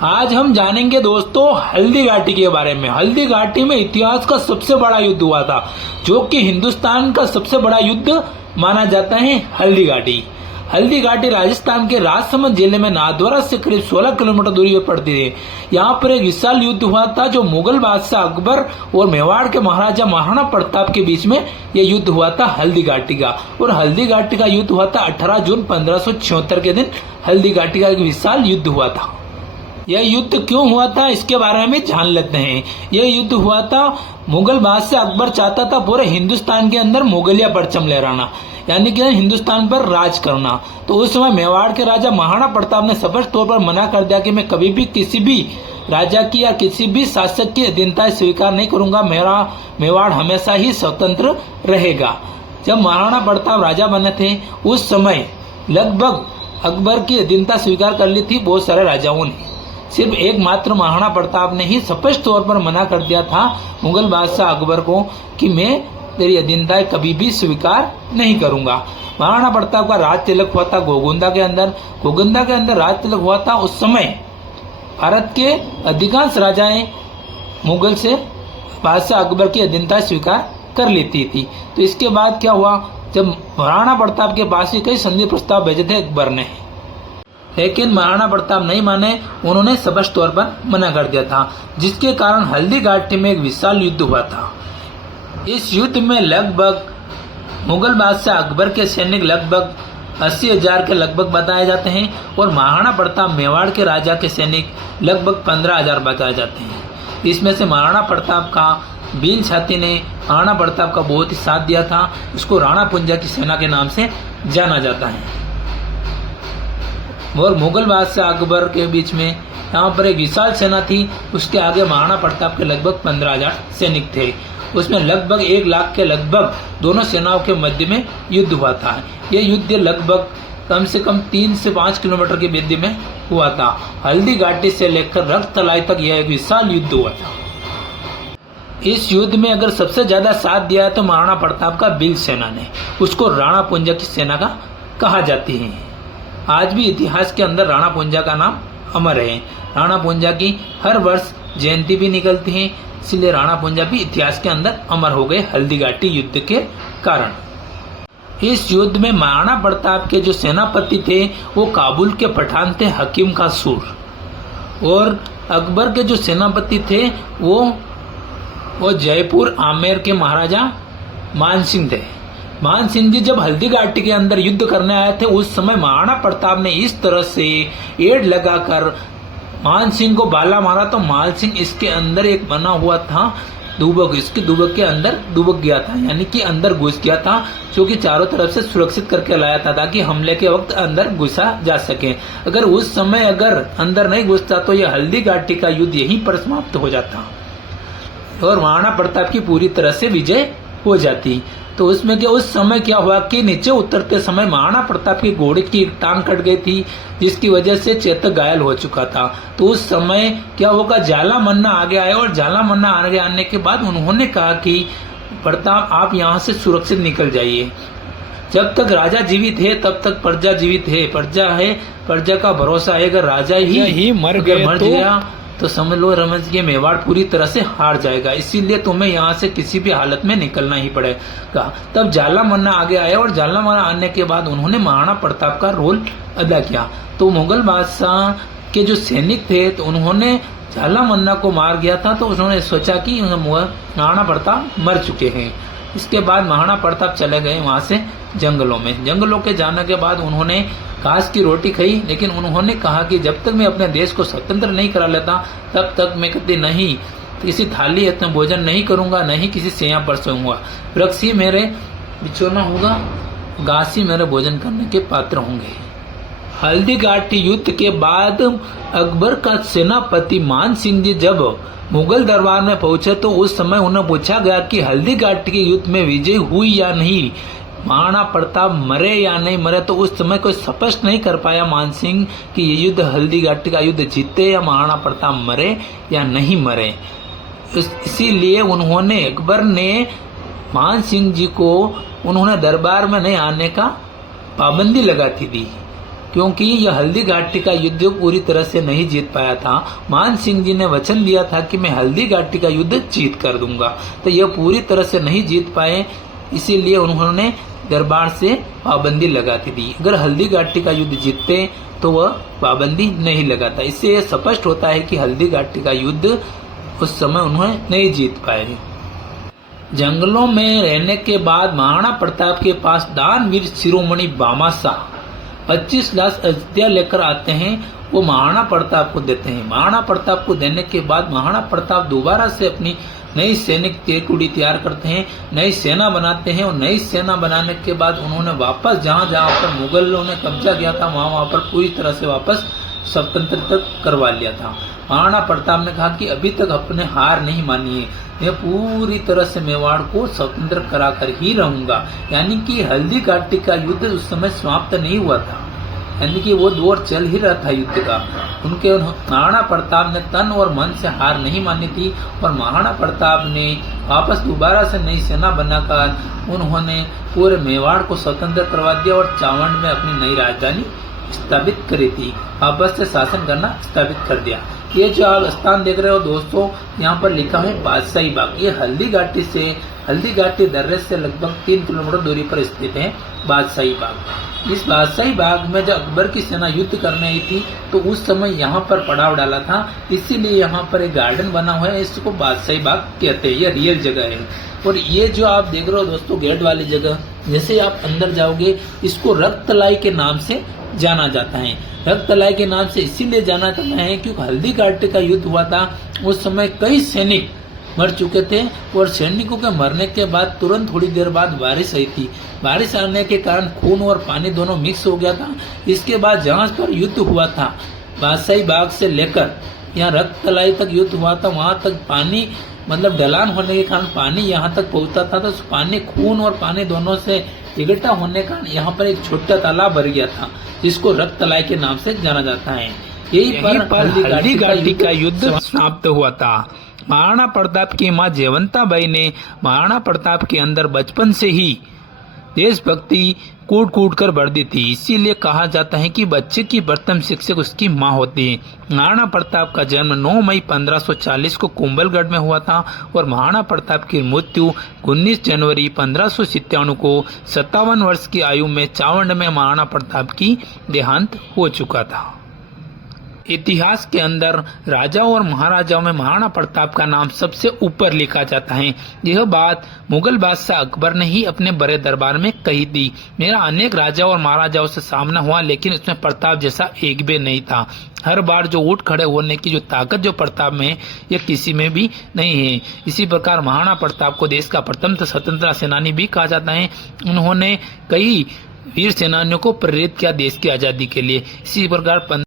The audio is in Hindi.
आज हम जानेंगे दोस्तों हल्दी घाटी के बारे में। हल्दी घाटी में इतिहास का सबसे बड़ा युद्ध हुआ था, जो कि हिंदुस्तान का सबसे बड़ा युद्ध माना जाता है। हल्दी घाटी राजस्थान के राजसमंद जिले में नाथद्वारा से करीब 16 किलोमीटर दूरी पर पड़ती है। यहाँ पर एक विशाल युद्ध हुआ था, जो मुगल बादशाह अकबर और मेवाड़ के महाराजा महाराणा प्रताप के बीच में यह युद्ध हुआ था हल्दी घाटी का। और हल्दी घाटी का युद्ध हुआ था 18 जून 1576 के दिन हल्दी घाटी का एक विशाल युद्ध हुआ था। यह युद्ध क्यों हुआ था, इसके बारे में जान लेते हैं। यह युद्ध हुआ था, मुगल बादशाह अकबर चाहता था पूरे हिंदुस्तान के अंदर मुगलिया परचम लहराना, यानी कि हिंदुस्तान पर राज करना। तो उस समय मेवाड़ के राजा महाराणा प्रताप ने स्पष्ट तौर पर मना कर दिया कि मैं कभी भी किसी भी राजा की या किसी भी शासक की अधीनता स्वीकार नहीं करूंगा। मेरा मेवाड़ हमेशा ही स्वतंत्र रहेगा। जब महाराणा प्रताप राजा बने थे, उस समय लगभग अकबर की अधीनता स्वीकार कर ली थी बहुत सारे राजाओं ने। सिर्फ एकमात्र महाराणा प्रताप ने ही स्पष्ट तौर पर मना कर दिया था मुगल बादशाह अकबर को कि मैं तेरी अधीनता कभी भी स्वीकार नहीं करूंगा। महाराणा प्रताप का राज तिलक हुआ था गोगुंदा के अंदर राज तिलक हुआ था। उस समय भारत के अधिकांश राजाएं मुगल से बादशाह अकबर की अधीनता स्वीकार कर लेती थी। तो इसके बाद क्या हुआ, जब महाराणा प्रताप के पास कई संधि प्रस्ताव भेजे थे अकबर ने, लेकिन महाराणा प्रताप नहीं माने। उन्होंने स्पष्ट तौर पर मना कर दिया था, जिसके कारण हल्दी घाटी में एक विशाल युद्ध हुआ था। इस युद्ध में लगभग मुगल बादशाह अकबर के सैनिक लगभग 80,000 के लगभग बताए जाते हैं, और महाराणा प्रताप मेवाड़ के राजा के सैनिक लगभग 15,000 बताए जाते हैं। इसमें से महाराणा प्रताप का भील छाती ने महाराणा प्रताप का बहुत ही साथ दिया था। इसको राणा पुंजा की सेना के नाम से जाना जाता है। और मुगल बादशाह अकबर के बीच में यहाँ पर एक विशाल सेना थी। उसके आगे महाराणा प्रताप के लगभग 15,000 सैनिक थे। उसमें लगभग 1 लाख के लगभग दोनों सेनाओं के मध्य में युद्ध हुआ था। यह युद्ध लगभग कम से कम 3 से 5 किलोमीटर की व्यवधि में हुआ था। हल्दी घाटी से लेकर रक्ततलाई तक यह एक विशाल युद्ध हुआ था। इस युद्ध में अगर सबसे ज्यादा साथ दिया है तो महाराणा प्रताप का भील सेना ने, उसको राणा पुंजा की सेना का कहा जाती है। आज भी इतिहास के अंदर राणा पुंजा का नाम अमर है। राणा पुंजा की हर वर्ष जयंती भी निकलती है, इसलिए राणा पुंजा भी इतिहास के अंदर अमर हो गए हल्दी घाटी युद्ध के कारण। इस युद्ध में महाराणा प्रताप के जो सेनापति थे वो काबुल के पठान थे हकीम का सूर, और अकबर के जो सेनापति थे वो जयपुर आमेर के महाराजा मान सिंह थे। मान सिंह जी जब हल्दी घाटी के अंदर युद्ध करने आए थे, उस समय महाराणा प्रताप ने इस तरह से एड़ लगाकर मान सिंह को बाला मारा, तो मान सिंह इसके अंदर एक बना हुआ था दुबक, इसके दुबक के अंदर दुबक गया था, यानी कि अंदर घुस गया था, जो कि चारों तरफ से सुरक्षित करके लाया था ताकि हमले के वक्त अंदर घुसा जा सके। अगर उस समय अगर अंदर नहीं घुसता तो यह हल्दी घाटी का युद्ध यहीं पर समाप्त हो जाता और महाराणा प्रताप की पूरी तरह से विजय हो जाती। तो उसमें क्या उस समय क्या हुआ कि नीचे उतरते समय महाराणा प्रताप की घोड़े की टांग कट गई थी, जिसकी वजह से चेतक घायल हो चुका था। तो उस समय क्या होगा, जाला मन्ना आगे आए, और जाला मन्ना आगे आने के बाद उन्होंने कहा कि प्रताप आप यहाँ से सुरक्षित निकल जाइए। जब तक राजा जीवित है तब तक प्रजा जीवित है, प्रजा है, प्रजा का भरोसा है। अगर राजा ही मर गया तो समझ लो रमज के मेवाड़ पूरी तरह से हार जाएगा। इसीलिए तुम्हें यहाँ से किसी भी हालत में निकलना ही पड़ेगा। तब जाला मन्ना आगे आया, और जाला मन्ना आने के बाद उन्होंने महाराणा प्रताप का रोल अदा किया। तो मुगल बादशाह के जो सैनिक थे तो उन्होंने जाला मन्ना को मार गया था, तो उन्होंने सोचा कि महाराणा प्रताप मर चुके हैं। इसके बाद महाराणा प्रताप चले गए वहां से जंगलों के जाने के बाद उन्होंने घास की रोटी खाई, लेकिन उन्होंने कहा कि जब तक मैं अपने देश को स्वतंत्र नहीं करा लेता तब तक मैं कभी नहीं किसी थाली में भोजन नहीं करूंगा, नहीं किसी सैया पर सोऊंगा। वृक्ष ही मेरे बिछोना होगा, घास ही मेरे भोजन करने के पात्र होंगे। हल्दी घाटी युद्ध के बाद अकबर का सेनापति मान सिंह जी जब मुगल दरबार में पहुंचे तो उस समय उन्हें पूछा गया कि हल्दी घाटी के युद्ध में विजय हुई या नहीं, महाराणा प्रताप मरे या नहीं मरे। तो उस समय कोई स्पष्ट नहीं कर पाया मान सिंह कि ये युद्ध हल्दी घाटी का युद्ध जीते या महाराणा प्रताप मरे या नहीं मरे। इसीलिए उन्होंने अकबर ने मान सिंह जी को उन्होंने दरबार में नहीं आने का पाबंदी लगाती थी। क्योंकि यह हल्दी घाटी का युद्ध पूरी तरह से नहीं जीत पाया था। मान सिंह जी ने वचन दिया था कि मैं हल्दी घाटी का युद्ध जीत कर दूंगा, तो यह पूरी तरह से नहीं जीत पाए, इसीलिए उन्होंने दरबार से पाबंदी लगा दी। अगर हल्दी घाटी का युद्ध जीतते तो वह पाबंदी नहीं लगाता। इससे यह स्पष्ट होता है कि हल्दी घाटी का युद्ध उस समय उन्होंने नहीं जीत पाए। जंगलों में रहने के बाद महाराणा प्रताप के पास दानवीर शिरोमणि बामाशाह 25 लाख अयोध्या लेकर आते हैं। वो महाराणा प्रताप को देते हैं। महाराणा प्रताप को देने के बाद महाराणा प्रताप दोबारा से अपनी नई सैनिक टुकड़ी तैयार करते हैं, नई सेना बनाते हैं। और नई सेना बनाने के बाद उन्होंने वापस जहां पर मुगलों ने कब्जा किया था वहां पर पूरी तरह से वापस स्वतंत्रता करवा लिया था। महाराणा प्रताप ने कहा कि अभी तक अपने हार नहीं मानी है, मैं पूरी तरह से मेवाड़ को स्वतंत्र कराकर ही रहूंगा। यानी कि हल्दी घाटी का युद्ध उस समय समाप्त नहीं हुआ था, यानी कि वो दौर चल ही रहा था युद्ध का। उनके महाराणा प्रताप ने तन और मन से हार नहीं मानी थी और महाराणा प्रताप ने वापस दोबारा से नई सेना बनाकर उन्होंने पूरे मेवाड़ को स्वतंत्र करवा दिया और चावंड में अपनी नई राजधानी स्थापित करी थी, वापस से शासन करना स्थापित कर दिया। ये जो आप स्थान देख रहे हो दोस्तों, यहाँ पर लिखा है बादशाही बाग। ये हल्दी घाटी दर्रे से लगभग 3 किलोमीटर दूरी पर स्थित है बादशाही बाग। इस बादशाही बाग में जब अकबर की सेना युद्ध करने आई थी तो उस समय यहाँ पर पड़ाव डाला था, इसीलिए यहाँ पर एक गार्डन बना हुआ है, इसको बादशाही बाग कहते हैं। ये रियल जगह है। और ये जो आप देख रहे हो दोस्तों गेट वाली जगह, जैसे आप अंदर जाओगे इसको रक्तलाई के नाम से जाना जाता है। रक्तलाई के नाम से इसीलिए जाना जाता है क्योंकि हल्दी घाटी का युद्ध हुआ था, उस समय कई सैनिक मर चुके थे और सैनिकों के मरने के बाद तुरंत थोड़ी देर बाद बारिश आई थी। बारिश आने के कारण खून और पानी दोनों मिक्स हो गया था। इसके बाद जहां पर युद्ध हुआ था बादशाही बाग से लेकर यहाँ रक्तलाई तक युद्ध हुआ था, वहां तक पानी मतलब ढलान होने के कारण पानी यहाँ तक पहुंचता था, तो पानी खून और पानी दोनों से इकट्ठा होने का यहाँ पर एक छोटा तालाब भर गया था, जिसको रक्तलाई के नाम से जाना जाता है। यही पर हल्दी घाटी का युद्ध समाप्त हुआ था। महाराणा प्रताप की मां जयवंताबाई ने महाराणा प्रताप के अंदर बचपन से ही देशभक्ति कूट कूट कर भर दी थी, इसीलिए कहा जाता है कि बच्चे की प्रथम शिक्षक उसकी मां होती है। महाराणा प्रताप का जन्म 9 मई 1540 को कुंभलगढ़ में हुआ था और महाराणा प्रताप की मृत्यु 19 जनवरी 1597 को 57 वर्ष की आयु में चावंड में महाराणा प्रताप की देहांत हो चुका था। इतिहास के अंदर राजाओं और महाराजाओं में महाराणा प्रताप का नाम सबसे ऊपर लिखा जाता है। यह बात मुगल बादशाह अकबर ने ही अपने बड़े दरबार में कही थी। मेरा अनेक राजाओं और महाराजाओं से सामना हुआ, लेकिन उसमें प्रताप जैसा एक भी नहीं था। हर बार जो उठ खड़े होने की जो ताकत जो प्रताप में है, यह किसी में भी नहीं है। इसी प्रकार महाराणा प्रताप को देश का प्रथम स्वतंत्रता सेनानी भी कहा जाता है। उन्होंने कई वीर सेनानियों को प्रेरित किया देश की आजादी के लिए। इसी प्रकार